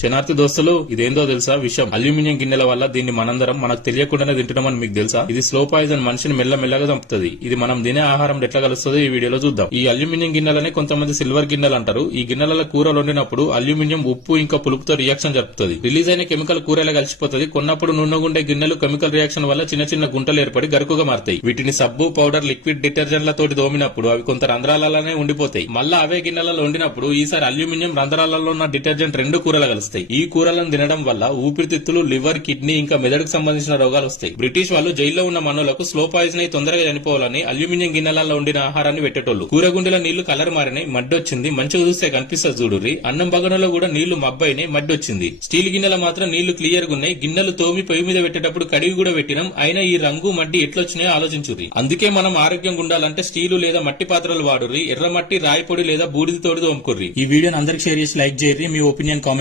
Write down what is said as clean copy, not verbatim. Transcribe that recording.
శనార్థి దోస్తులు, ఇదేందో తెలుసా విషయం? అల్యూమినియం గిన్నెల వల్ల దీన్ని మనందరం మనకు తెలియకుండానే తింటున్నామని మీకు తెలుసా? ఇది స్లో పాయిజన్, మనిషిని మెల్లమెల్లగా చంపుతుంది. ఇది మనం తినే ఆహారం ఎట్లా కలుస్తుందో ఈ వీడియోలో చూద్దాం. ఈ అల్యూమినియం గిన్నెలని కొంతమంది సిల్వర్ గిన్నెలు అంటారు. ఈ గిన్నెల కూరలు వండినప్పుడు అల్యూమినియం ఉప్పు ఇంకా పులుపుతో రియాక్షన్ జరుపుతుంది. రిలీజ్ అయిన కెమికల్ కూరలో కలిసిపోతుంది. కొన్నప్పుడు నున్నగుండే గిన్నెలు కెమికల్ రియాక్షన్ వల్ల చిన్న చిన్న గుంటలు ఏర్పడి గరుకుగా మారుతాయి. వీటిని సబ్బు, పౌడర్, లిక్విడ్ డిటర్జెంట్లతోటి దోమినప్పుడు అవి కొంత రంధ్రాలలోనే ఉండిపోతాయి. మళ్ళా అవే గిన్నెలలో వండినప్పుడు ఈసారి అల్యూమినియం రంధ్రాలలో ఉన్న డిటర్జెంట్ రెండు కూరలు కలుస్తాయి. ఈ కూరలను తినడం వల్ల ఊపిరితిత్తులు, లివర్, కిడ్నీ ఇంకా మెదడుకు సంబంధించిన రోగాలు వస్తాయి. బ్రిటిష్ వాళ్ళు జైల్లో ఉన్న మనులకు స్లో పాయిజన్ అయి తొందరగా చనిపోవాలని అల్యూమినియం గిన్నెలలో వండిన ఆహారాన్ని పెట్టేటోళ్లు. కూరగుండెల నీళ్లు కలర్ మారినాయి, మడ్డొచ్చింది. మంచిగా చూస్తే కనిపిస్తుంది చూడుర్రి. అన్నం బగనలో కూడా నీళ్లు మబ్బైనాయి, మడ్డొచ్చింది. స్టీల్ గిన్నెల మాత్రం నీళ్లు క్లియర్ గా ఉన్నాయి. గిన్నెలు తోమి పొయ్యి మీద పెట్టేటప్పుడు కడిగి కూడా పెట్టినాం. అయినా ఈ రంగు మడ్డి ఎట్లొచ్చినాయో ఆలోచించుర్రి. అందుకే మనం ఆరోగ్యంగా ఉండాలంటే స్టీలు లేదా మట్టి పాత్రలు వాడుర్రి. ఎర్రమట్టి, రాయి పొడి లేదా బూడిద తోడి తోముకుర్రి. ఈ వీడియోని అందరికి షేర్ చేసి లైక్ చేయర్రి. మీ ఒపీనియన్ కామెంట్